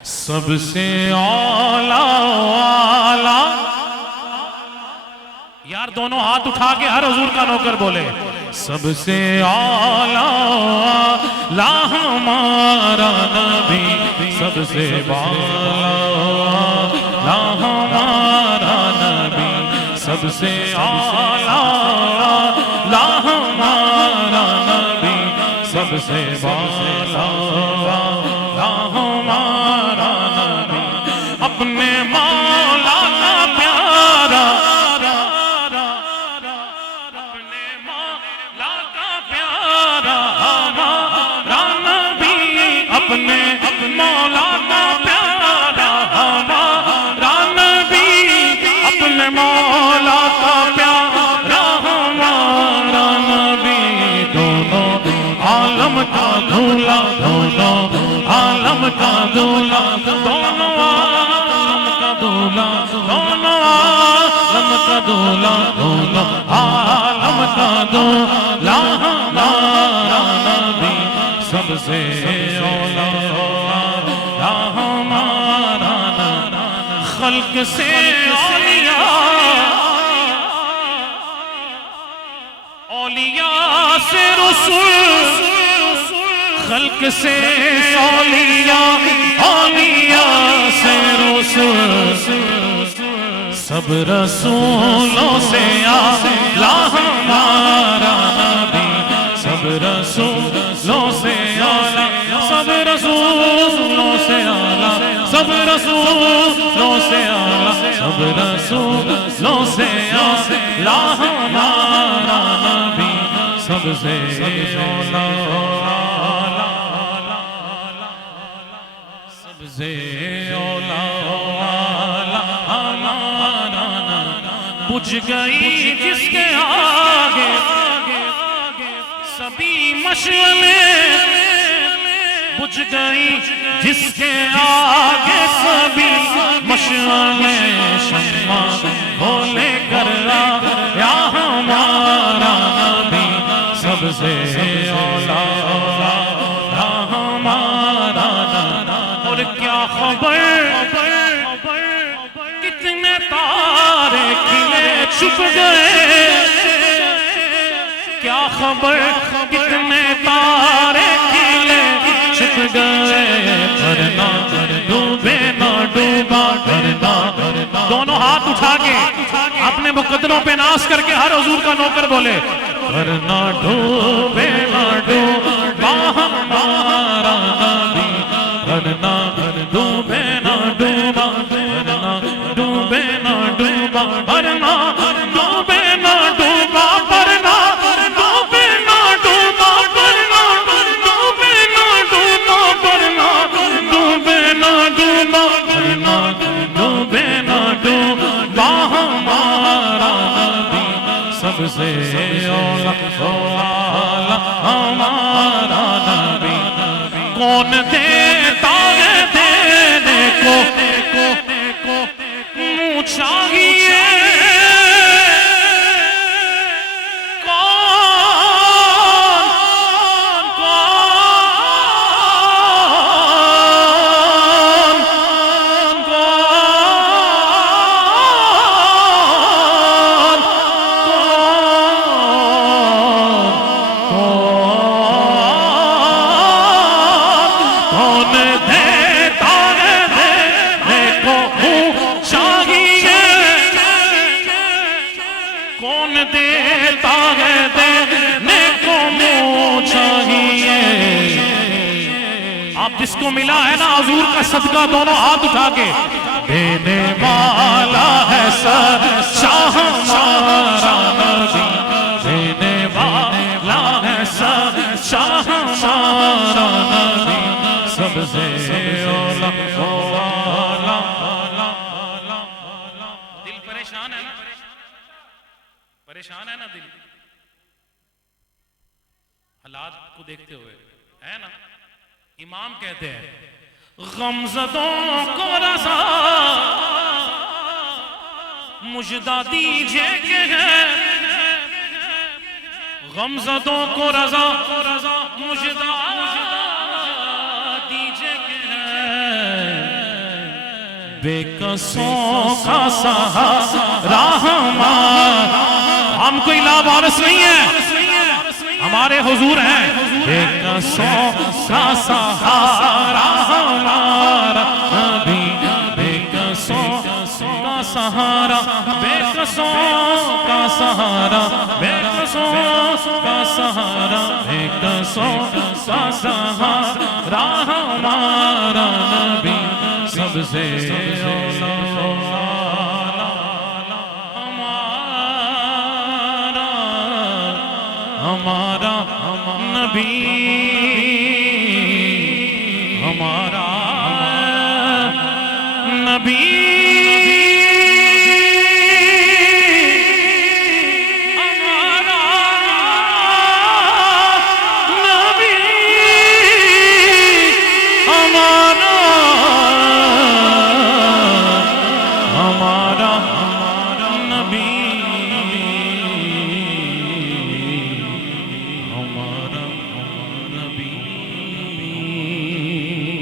سب سے اعلیٰ یار دونوں ہاتھ اٹھا کے ہر حضور کا نوکر بولے سب سے اعلیٰ ہمارا نبی سب سے بالا ہمارا نبی سب سے اعلیٰ ہمارا نبی سب سے بالا ہمارا نبی اپنے مولا کا پیارا اپنے مولا کا پیارا ہمارا نبی اپنے مولا کا پیارا ہمارا نبی اپنے مولا کا پیارا ہمارا نبی دونوں عالم کا دھولا دونوں عالم کا دھولا دونوں عالم کا دھولا دونوں عالم کا دھولا دونوں عالم کا دھولا ہمارا نبی سب سے اولیٰ ہمارا نبی خلق سے اولیاء سے رسول خلق سے اولیاء اولیاء سے رسول سب رسولوں سے اعلیٰ ہمارا نبی سب رسولوں سے اعلیٰ سب رسولوں سے اعلیٰ سب رسولوں سے اعلیٰ سب رسولوں سے اعلیٰ ہمارا نبی سب سے اولیٰ سب سے اولیٰ ہمارا نبی بجھ گئی جس کے آگے سبھی مشعلیں بجھ گئی جس کے آگے سبھی مشعلیں شمع ہو لے کر یا ہمارا نبی سب سے اولیٰ ہمارا نبی اور کیا خبر کتنے تارے کھلے چھپ گئے کیا خبر کتنے تارے کھلے چھپ گئے کرنا ڈوبے نہ ڈوبا کرنا دونوں ہاتھ اٹھا کے اپنے مقدروں پہ ناز کر کے ہر حضور کا نوکر بولے کرنا ڈوبے نہ ڈوبا ہمارا نبی کرنا ڈوبے نہ ڈوبا کرنا ڈوبے نہ ڈوبا کرنا ڈوبے نہ ڈوبا کرنا ڈوبے نہ ڈوبا کرنا ڈوبے نہ ڈوبا کرنا ڈوبے نہ ڈوبا کرنا ڈوبے نہ ڈوبا ہمارا نبی سب سے اولیٰ ہمارا نبی کون دیتا ہے دینے کو منہ چاہیے کون دیتا ہے دینے کو منہ چاہیے آپ جس کو ملا ہے نا حضور کا صدقہ دونوں ہاتھ اٹھا کے دینے والا ہے سچا ہمارا نبی دینے والا ہے سچا ہمارا نبی سب سے اولیٰ دل پریشان ہے نا پریشان ہے نا دل حالات کو دیکھتے ہوئے ہے نا امام کہتے ہیں غمزدوں کو رضا مجدہ دیجئے کہ ہے غمزدوں کو رضا مجدہ دیجئے کہ ہے بے کسوں کا سہارا ہمارا. ہم کوئی لابارس نہیں ہے، ہمارے حضور ہیں. بے کسوں کا سہارا ہمارا نبی، بے کسوں کا سہارا، بے کسوں کا سہارا، بے کسوں کا سہارا، بے کسوں کا سہارا ہمارا نبی. سب سے ہمارا نبی، ہمارا نبی، ہمارا نبی، ہمارا